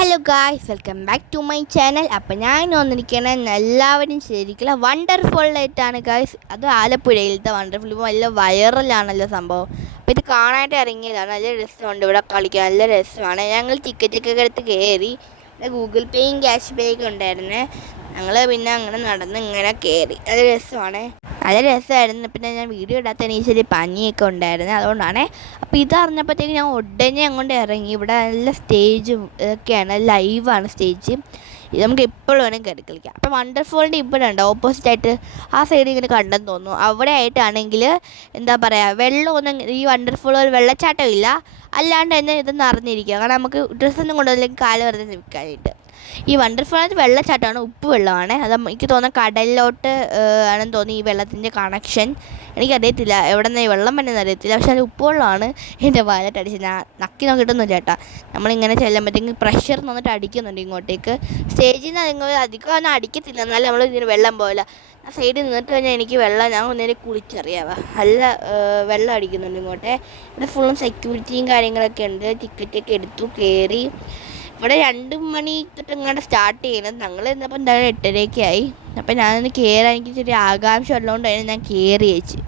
Hello guys, welcome back to my channel. അപ്പം ഞാൻ വന്നിരിക്കുന്നത് എല്ലാവരും ശരിക്കുള്ള വണ്ടർഫുള്ളായിട്ടാണ് ഗായ്സ്. അത് ആലപ്പുഴയിലത്തെ വണ്ടർഫുൾ. ഇപ്പോൾ നല്ല വൈറലാണല്ലോ സംഭവം. അപ്പോൾ ഇത് കാണാനായിട്ട് ഇറങ്ങിയതാണ്. നല്ല രസമുണ്ട് ഇവിടെ കളിക്കാൻ, നല്ല രസമാണ്. ഞങ്ങൾ ടിക്കറ്റൊക്കെ എടുത്ത് കയറി. ഗൂഗിൾ പേയും ക്യാഷ് പേയൊക്കെ ഉണ്ടായിരുന്നേ. ഞങ്ങൾ പിന്നെ അങ്ങനെ നടന്ന് ഇങ്ങനെ കയറി. നല്ല രസമാണ്, നല്ല രസമായിരുന്നു. പിന്നെ ഞാൻ വീഡിയോ ഇടാത്തതിന് ശരി പനിയൊക്കെ ഉണ്ടായിരുന്നു, അതുകൊണ്ടാണ്. അപ്പോൾ ഇതറിഞ്ഞപ്പോഴത്തേക്ക് ഞാൻ ഉടനെ അങ്ങോട്ട് ഇറങ്ങി. ഇവിടെ നല്ല സ്റ്റേജും ഇതൊക്കെയാണ്, ലൈവാണ് സ്റ്റേജ്. ഇത് നമുക്ക് എപ്പോഴും വേണമെങ്കിൽ കയറി കളിക്കാം. അപ്പോൾ വണ്ടർഫോളിൻ്റെ ഇവിടെ ഉണ്ട് ഓപ്പോസിറ്റായിട്ട് ആ സൈഡിൽ ഇങ്ങനെ കണ്ടെന്ന് തോന്നുന്നു. അവിടെ ആയിട്ടാണെങ്കിൽ എന്താ പറയുക, വെള്ളമൊന്നും ഈ വണ്ടർഫോൾ വെള്ളച്ചാട്ടം ഇല്ല, അല്ലാണ്ട് തന്നെ ഇത് നിറഞ്ഞിരിക്കുക. കാരണം നമുക്ക് ഡ്രസ്സൊന്നും കൊണ്ടുവന്നില്ലെങ്കിൽ കാല് വെറുതെ നിൽക്കാനായിട്ട്. ഈ വണ്ടർഫോളിനകത്ത് വെള്ളച്ചാട്ടമാണ്, ഉപ്പ് വെള്ളമാണ്. അത് എനിക്ക് തോന്നുന്നത് കടലിലോട്ട് ആണെന്ന് തോന്നി ഈ വെള്ളത്തിൻ്റെ കണക്ഷൻ. എനിക്കറിയത്തില്ല എവിടെ നിന്ന് ഈ വെള്ളം വന്നെന്ന് അറിയത്തില്ല. പക്ഷേ അത് ഉപ്പ് വെള്ളമാണ്. എൻ്റെ വയലറ്റ് ഞാൻ നക്കി നോക്കിയിട്ടൊന്നുമില്ല ചേട്ടാ. നമ്മളിങ്ങനെ ചെല്ലുമ്പോഴത്തേക്കും പ്രഷർ വന്നിട്ട് അടിക്കുന്നുണ്ട് ഇങ്ങോട്ടേക്ക്. സ്റ്റേജിൽ നിന്ന് നിങ്ങൾ അധികം ഒന്നും അടിക്കത്തില്ല, എന്നാലും നമ്മൾ ഇതിന് വെള്ളം പോകില്ല. ആ സൈഡിൽ നിന്നിട്ട് കഴിഞ്ഞാൽ എനിക്ക് വെള്ളം ഞാൻ ഒന്നേരെ കുളിച്ചറിയാവാ. നല്ല വെള്ളം അടിക്കുന്നുണ്ട് ഇങ്ങോട്ടെ. ഇവിടെ ഫുള്ളും സെക്യൂരിറ്റിയും കാര്യങ്ങളൊക്കെ ഉണ്ട്. ടിക്കറ്റൊക്കെ എടുത്തു, കയറി. ഇവിടെ 2 മണി തൊട്ട് ഇങ്ങോട്ട് സ്റ്റാർട്ട് ചെയ്യുന്നത്. ഞങ്ങൾ ഇന്നപ്പോൾ എന്തായാലും 8:30 ആയി. അപ്പം ഞാനൊന്ന് കയറാൻ എനിക്ക് ചെറിയ ആകാംക്ഷ ഉള്ളതുകൊണ്ടായിരുന്നു ഞാൻ കയറി വെച്ച്.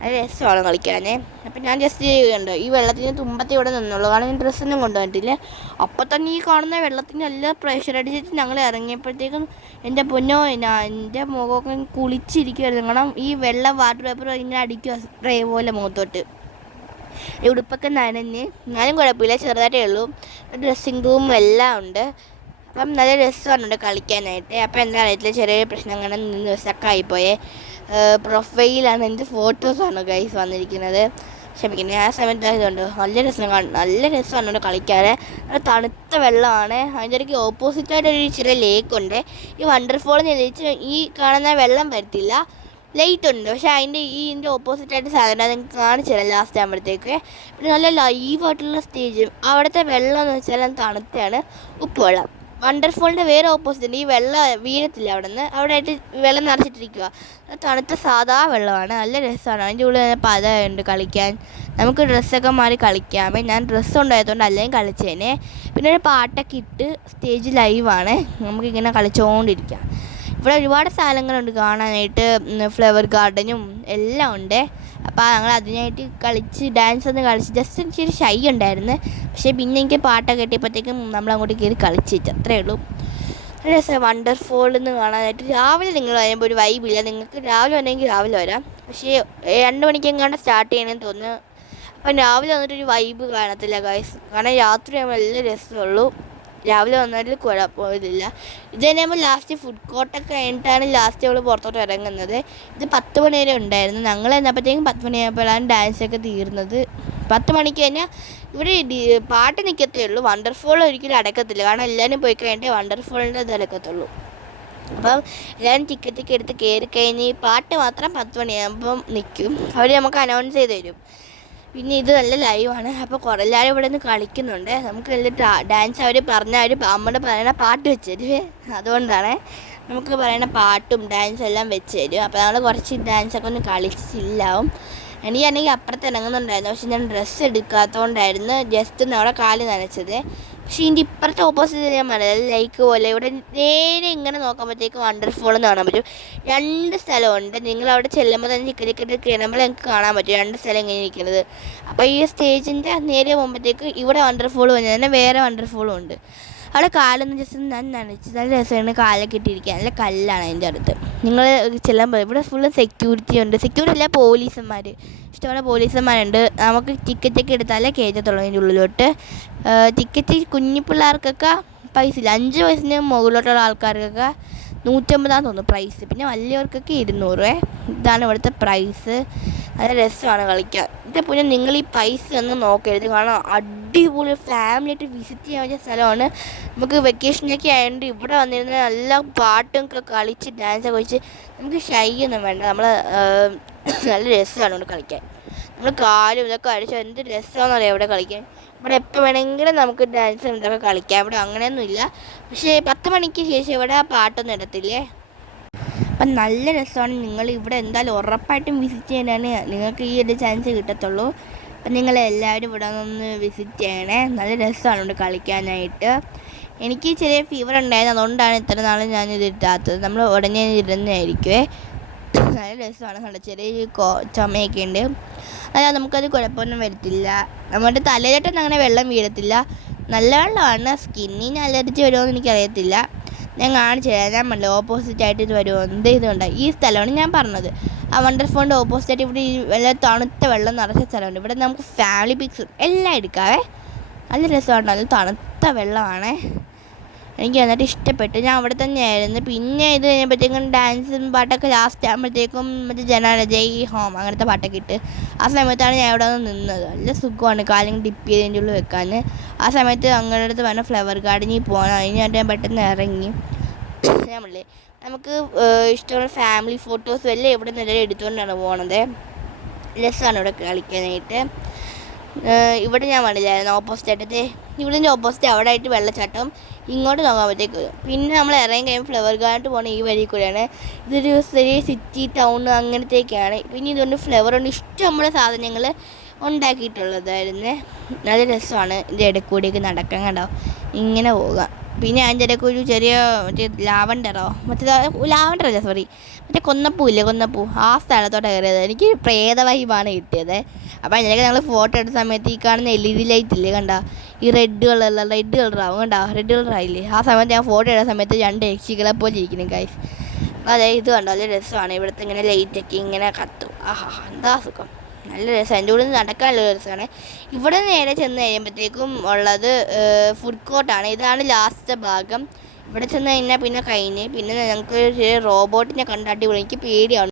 അത് രസമാണ് കളിക്കാനേ. അപ്പം ഞാൻ ജസ്റ്റ് കണ്ടോ ഈ വെള്ളത്തിന് തുമ്പത്തെ ഇവിടെ നിന്നുള്ളൂ, കാരണം ഞാൻ ഡ്രസ്സൊന്നും കൊണ്ടുവന്നിട്ടില്ല. അപ്പം തന്നെ ഈ കാണുന്ന വെള്ളത്തിന് എല്ലാം പ്രഷർ അടിച്ചിട്ട് ഞങ്ങൾ ഇറങ്ങിയപ്പോഴത്തേക്കും എൻ്റെ പൊന്നോ, എൻ്റെ മുഖമൊക്കെ കുളിച്ചിരിക്കുമായിരുന്നു. കാരണം ഈ വെള്ളം വാട്ടർ പേപ്പർ ഇങ്ങനെ അടിക്കുക സ്പ്രേ പോലെ മുഖത്തോട്ട്. ഉടുപ്പൊക്കെ നനഞ്ഞ്, ഞാനും കുഴപ്പമില്ല, ചെറുതായിട്ടേ ഉള്ളൂ. ഡ്രസ്സിങ് റൂമും എല്ലാം ഉണ്ട്. അപ്പം നല്ല രസമാണ് കളിക്കാനായിട്ട്. അപ്പം എന്താ അറിയത്തില്ല, ചെറിയ പ്രശ്നം അങ്ങനെ നിന്ന് സ്റ്റക്ക് ആയിപ്പോയേ. പ്രൊഫൈലാണ് എൻ്റെ ഫോട്ടോസാണ് ഗൈസ് വന്നിരിക്കുന്നത്. ക്ഷമിക്കുന്നത്, ആ സമയത്ത് ഇതുണ്ട്. നല്ല രസമാണ് കളിക്കാൻ. നല്ല തണുത്ത വെള്ളമാണ്. അതിൻ്റെ ഇടയ്ക്ക് ഓപ്പോസിറ്റായിട്ടൊരു ചെറിയ ലേക്കുണ്ട്. ഈ വണ്ടർഫോളിന് ജയിച്ച് ഈ കാണുന്ന വെള്ളം വരത്തില്ല, ലൈറ്റ് ഉണ്ട്. പക്ഷേ ഇതിൻ്റെ ഓപ്പോസിറ്റായിട്ട് സാധനം അത് കാണിച്ചു തരാം ലാസ്റ്റ് ആകുമ്പോഴത്തേക്ക്. പിന്നെ നല്ല ലൈവായിട്ടുള്ള സ്റ്റേജ്. അവിടുത്തെ വെള്ളം എന്ന് വെച്ചാൽ തണുത്തയാണ്, ഉപ്പ് വെള്ളം. വണ്ടർഫോളിൻ്റെ വേറെ ഓപ്പോസിറ്റ് ഈ വെള്ളം വീഴത്തില്ല അവിടെ നിന്ന്, അവിടെ ആയിട്ട് വെള്ളം നിറച്ചിട്ടിരിക്കുക. തണുത്ത സാധാ വെള്ളമാണ്, നല്ല രസമാണ്. അതിൻ്റെ ഉള്ളിൽ തന്നെ പതയുണ്ട് കളിക്കാൻ. നമുക്ക് ഡ്രസ്സൊക്കെ മാറി കളിക്കാമേ. ഞാൻ ഡ്രസ്സ് ഉണ്ടായതുകൊണ്ട് അല്ലെങ്കിൽ കളിച്ചേനെ. പിന്നെ ഒരു പാട്ടൊക്കെ ഇട്ട് സ്റ്റേജ് ലൈവാണ്, നമുക്കിങ്ങനെ കളിച്ചുകൊണ്ടിരിക്കാം. ഇവിടെ ഒരുപാട് സ്ഥലങ്ങളുണ്ട് കാണാനായിട്ട്, ഫ്ലവർ ഗാർഡനും എല്ലാം ഉണ്ട്. അപ്പോൾ ഞങ്ങൾ അതിനായിട്ട് ഡാൻസ് ഒന്ന് കളിച്ച് ജസ്റ്റ് ഇച്ചിരി ഷൈ ഉണ്ടായിരുന്നു. പക്ഷേ പിന്നെ എനിക്ക് പാട്ടൊക്കെ കിട്ടിയപ്പോഴത്തേക്കും നമ്മളങ്ങോട്ട് കയറി കളിച്ചിട്ട് അത്രയേ ഉള്ളൂ. നല്ല രസം വണ്ടർഫോൾ എന്ന് കാണാനായിട്ട്. രാവിലെ നിങ്ങൾ വരുമ്പോൾ ഒരു വൈബില്ല. നിങ്ങൾക്ക് രാവിലെ വരണമെങ്കിൽ രാവിലെ വരാം, പക്ഷേ 2 മണിക്കെങ്ങാണ്ട് സ്റ്റാർട്ട് ചെയ്യണമെന്ന് തോന്നുന്നു. അപ്പം രാവിലെ വന്നിട്ടൊരു വൈബ് കാണത്തില്ല ഗൈസ്, കാരണം രാത്രി ആകുമ്പോൾ നല്ല രസമുള്ളൂ. രാവിലെ വന്നതിൽ കുഴപ്പമില്ല. ഇത് തന്നെ നമ്മൾ ലാസ്റ്റ് ഫുഡ് കോർട്ടൊക്കെ കഴിഞ്ഞിട്ടാണ് ലാസ്റ്റ് അവൾ പുറത്തോട്ട് ഇറങ്ങുന്നത്. ഇത് 10 മണി വരെ ഉണ്ടായിരുന്നു. ഞങ്ങൾ എന്നപ്പോഴത്തേക്കും 10 മണിയായപ്പോഴാണ് ഡാൻസൊക്കെ തീർന്നത്. 10 മണിക്ക് കഴിഞ്ഞാൽ ഇവിടെ പാട്ട് നിൽക്കത്തേ ഉള്ളൂ. വണ്ടർഫോൾ ഒരിക്കലും അടക്കത്തില്ല, കാരണം എല്ലാവരും പോയി കഴിഞ്ഞിട്ടേ വണ്ടർഫോളിൻ്റെ ഇത് അടക്കത്തുള്ളൂ. അപ്പം എല്ലാവരും ടിക്കറ്റൊക്കെ എടുത്ത് കയറി കഴിഞ്ഞ് പാട്ട് മാത്രം 10 മണിയാകുമ്പം നിൽക്കും. അവർ നമുക്ക് അനൗൺസ് ചെയ്ത് തരും. പിന്നെ ഇത് നല്ല ലൈവാണ്. അപ്പോൾ എല്ലാവരും ഇവിടെ നിന്ന് കളിക്കുന്നുണ്ട്. നമുക്ക് നല്ല ഡാൻസ് അവർ നമ്മൾ പറയുന്ന പാട്ട് വെച്ച് തരും. അതുകൊണ്ടാണ് നമുക്ക് പറയുന്ന പാട്ടും ഡാൻസും എല്ലാം വെച്ച് തരും. അപ്പോൾ നമ്മൾ കുറച്ച് ഡാൻസൊക്കെ ഒന്ന് കളിച്ചില്ലാവും. എനിക്കാണെങ്കിൽ അപ്പുറത്ത് ഇറങ്ങുന്നുണ്ടായിരുന്നു, പക്ഷെ ഞാൻ ഡ്രസ്സ് എടുക്കാത്തതുകൊണ്ടായിരുന്നു ജസ്റ്റ് ഒന്ന് അവിടെ കാല് നനച്ചത്. പക്ഷേ ഇതിൻ്റെ ഇപ്പുറത്തെ ഓപ്പോസിറ്റ് ഞാൻ പറഞ്ഞത് ലൈക്ക് പോലെ ഇവിടെ നേരെ ഇങ്ങനെ നോക്കുമ്പോഴത്തേക്ക് വണ്ടർഫോൾ എന്ന് കാണാൻ പറ്റും. 2 സ്ഥലമുണ്ട്. നിങ്ങളവിടെ ചെല്ലുമ്പോൾ തന്നെ ടിക്കറ്റ് കയറുമ്പോൾ നിങ്ങൾക്ക് കാണാൻ പറ്റും 2 സ്ഥലം ഇങ്ങനെ ഇരിക്കുന്നത്. അപ്പോൾ ഈ സ്റ്റേജിൻ്റെ നേരെ പോകുമ്പോഴത്തേക്ക് ഇവിടെ വണ്ടർഫോൾ വന്നാൽ തന്നെ വേറെ വണ്ടർഫോളും ഉണ്ട്. അവിടെ കാലൊന്ന് ജസ്റ്റ് ഞാൻ നനച്ച് നല്ല രസമാണ് കാലൊക്കെ ഇട്ടിരിക്കുക. നല്ല കല്ലാണ് അതിൻ്റെ അടുത്ത്. നിങ്ങൾ ചെല്ലുമ്പോൾ ഇവിടെ ഫുള്ള് സെക്യൂരിറ്റി ഉണ്ട്. സെക്യൂരിറ്റി അല്ല, പോലീസന്മാർ, ഇഷ്ടംപോലെ പോലീസന്മാരുണ്ട്. നമുക്ക് ടിക്കറ്റൊക്കെ എടുത്താലേ കയറ്റത്തുള്ളൂ അതിൻ്റെ ഉള്ളിലോട്ട്. ടിക്കറ്റ് കുഞ്ഞു പിള്ളേർക്കൊക്കെ പൈസ ഇല്ല, 5 വയസ്സിന് മുകളിലോട്ടുള്ള ആൾക്കാർക്കൊക്കെ 150 തോന്നുന്നു പ്രൈസ്. പിന്നെ വലിയവർക്കൊക്കെ 200. ഇതാണ് ഇവിടുത്തെ പ്രൈസ്. നല്ല രസമാണ് കളിക്കാൻ. പിന്നെ നിങ്ങൾ ഈ പൈസ ഒന്നും നോക്കരുത്, കാരണം അടിപൊളി ഫാമിലിയായിട്ട് വിസിറ്റ് ചെയ്യാൻ പറ്റിയ സ്ഥലമാണ്. നമുക്ക് വെക്കേഷനൊക്കെ ആയതുകൊണ്ട് ഇവിടെ വന്നിരുന്ന നല്ല പാട്ടും ഒക്കെ കളിച്ച് ഡാൻസൊക്കെ കളിച്ച് നമുക്ക് ഷൈ ഒന്നും വേണ്ട. നമ്മൾ നല്ല രസമാണ് ഇവിടെ കളിക്കാൻ. നമ്മൾ കാലും ഇതൊക്കെ അടിച്ച് എന്ത് രസമാണെന്ന് അറിയാം ഇവിടെ കളിക്കാൻ. ഇവിടെ എപ്പോൾ വേണമെങ്കിലും നമുക്ക് ഡാൻസ് ഇതൊക്കെ കളിക്കാം. ഇവിടെ അങ്ങനെയൊന്നുമില്ല. പക്ഷേ 10 മണിക്ക് ശേഷം ഇവിടെ പാട്ടൊന്നും ഇടത്തില്ലേ. അപ്പം നല്ല രസമാണ്. നിങ്ങൾ ഇവിടെ എന്തായാലും ഉറപ്പായിട്ടും വിസിറ്റ് ചെയ്യാനാണ് നിങ്ങൾക്ക് ഈ ഒരു ചാൻസ് കിട്ടത്തുള്ളൂ. അപ്പം നിങ്ങളെല്ലാവരും ഇവിടെ നിന്ന് വിസിറ്റ് ചെയ്യണേ. നല്ല രസമാണ് ഇവിടെ കളിക്കാനായിട്ട്. എനിക്ക് ചെറിയ ഫീവർ ഉണ്ടായിരുന്നു, അതുകൊണ്ടാണ് ഇത്ര നാൾ ഞാനിത് ഇട്ടാത്തത്. നമ്മൾ ഉടനെ ഇരുന്നതായിരിക്കുമേ. നല്ല രസമാണ് കണ്ടത്. ചെറിയ ചുമയൊക്കെ ഉണ്ട്. അതായത് നമുക്കത് കുഴപ്പമൊന്നും വരത്തില്ല. നമ്മുടെ തലയിലോട്ടൊന്നും അങ്ങനെ വെള്ളം വീഴത്തില്ല. നല്ല വെള്ളമാണ്. സ്കിന്നിന് അലർജി വരുമോ എന്ന് എനിക്കറിയത്തില്ല. ഞാൻ കാണിച്ചു തരാം. ഞാൻ പറഞ്ഞില്ല ഓപ്പോസിറ്റായിട്ട് ഇത് വരുമോ. ഇതുണ്ട് ഈ സ്ഥലമാണ് ഞാൻ പറഞ്ഞത്. ആ വണ്ടർഫോളിൻ്റെ ഓപ്പോസിറ്റായിട്ട് ഇവിടെ ഈ വെള്ളം തണുത്ത വെള്ളം നിറച്ച സ്ഥലമുണ്ട്. ഇവിടെ നമുക്ക് ഫാമിലി പിക്സും എല്ലാം എടുക്കാവേ. നല്ല രസമാണ്. നല്ല തണുത്ത വെള്ളമാണ്. എനിക്ക് എന്നിട്ട് ഇഷ്ടപ്പെട്ടു. ഞാൻ അവിടെ തന്നെയായിരുന്നു. പിന്നെ ഇത് കഴിഞ്ഞപ്പോഴത്തേക്കും ഡാൻസും പാട്ടൊക്കെ ലാസ്റ്റ് ആകുമ്പോഴത്തേക്കും മറ്റേ ജയ് ഹോം അങ്ങനത്തെ പാട്ടൊക്കെ ഇട്ട് ആ സമയത്താണ് ഞാൻ ഇവിടെ വന്ന് നിന്നത്. നല്ല സുഖമാണ് കാലും ഡിപ്പ് ചെയ്തതിൻ്റെ ഉള്ളിൽ വെക്കാൻ. ആ സമയത്ത് അങ്ങനെ അടുത്ത് വേണം ഫ്ലവർ ഗാർഡനിൽ പോകണം. അതിനായിട്ട് ഞാൻ പെട്ടെന്ന് ഇറങ്ങി. നമ്മളേ നമുക്ക് ഇഷ്ടമുള്ള ഫാമിലി ഫോട്ടോസും എല്ലാം ഇവിടെ നിന്ന് എടുത്തുകൊണ്ടാണ് പോണത്. രസമാണ് ഇവിടെ കളിക്കാനായിട്ട്. ഇവിടെ ഞാൻ പറഞ്ഞില്ലായിരുന്നു ഓപ്പോസിറ്റായിട്ട്. ഇവിടുത്തെ ഓപ്പോസിറ്റ് അവിടെ ആയിട്ട് വെള്ളച്ചാട്ടം ഇങ്ങോട്ട് നോക്കാമ്പോഴത്തേക്ക് വരും. പിന്നെ നമ്മൾ ഇറങ്ങി കഴിയുമ്പോൾ ഫ്ലവർ ഗാർഡൻ പോകണ ഈ വഴി കൂടെയാണ്. ഇതൊരു ചെറിയ സിറ്റി ടൗൺ അങ്ങനത്തേക്കാണ്. പിന്നെ ഇതുകൊണ്ട് ഫ്ലവർ കൊണ്ട് ഇഷ്ടമുള്ള സാധനങ്ങൾ ഉണ്ടാക്കിയിട്ടുള്ളതായിരുന്നു. നല്ല രസമാണ് ഇതിൻ്റെ ഇടയിൽ കൂടിയൊക്കെ നടക്കാൻ. കണ്ടോ ഇങ്ങനെ പോവുക. പിന്നെ അതിൻ്റെ ഇടയ്ക്ക് ഒരു ചെറിയ മറ്റേ ലാവണ്ടറല്ല സോറി മറ്റേ കൊന്നപ്പൂ ഇല്ലേ, കൊന്നപ്പൂ, ആ സ്ഥലത്തോട്ട് കയറിയത്. എനിക്ക് പ്രേത വൈബാണ് കിട്ടിയത്. അപ്പോൾ അതിനൊക്കെ ഞങ്ങൾ ഫോട്ടോ എടുത്ത സമയത്ത് ഈ കാണുന്ന LED ലൈറ്റ് ഇല്ലേ കണ്ട, ഈ റെഡ് കളറാവും കണ്ടോ, റെഡ് കളറായില്ലേ. ആ സമയത്ത് ഞാൻ ഫോട്ടോ എടുത്ത സമയത്ത് 2 യക്ഷികളെ പോലെ ഇരിക്കുന്നു ഗൈസ്. അതെ ഇത് കണ്ടോ നല്ല രസമാണ്. ഇവിടുത്തെ ഇങ്ങനെ ലൈറ്റൊക്കെ ഇങ്ങനെ കത്തും. ആഹാ എന്താ സുഖം, നല്ല രസം. എൻ്റെ കൂടെ നടക്കാനുള്ള രസമാണ്. ഇവിടെ നേരെ ചെന്ന് കഴിയുമ്പോഴത്തേക്കും ഉള്ളത് ഫുഡ് കോർട്ടാണ്. ഇതാണ് ലാസ്റ്റ് ഭാഗം. ഇവിടെ ചെന്ന് കഴിഞ്ഞാൽ പിന്നെ കഴിഞ്ഞ്. പിന്നെ ഞങ്ങൾക്ക് ഒരു റോബോട്ടിനെ കണ്ടാട്ടി വിളിക്കും. എനിക്ക് പേടിയാണ്.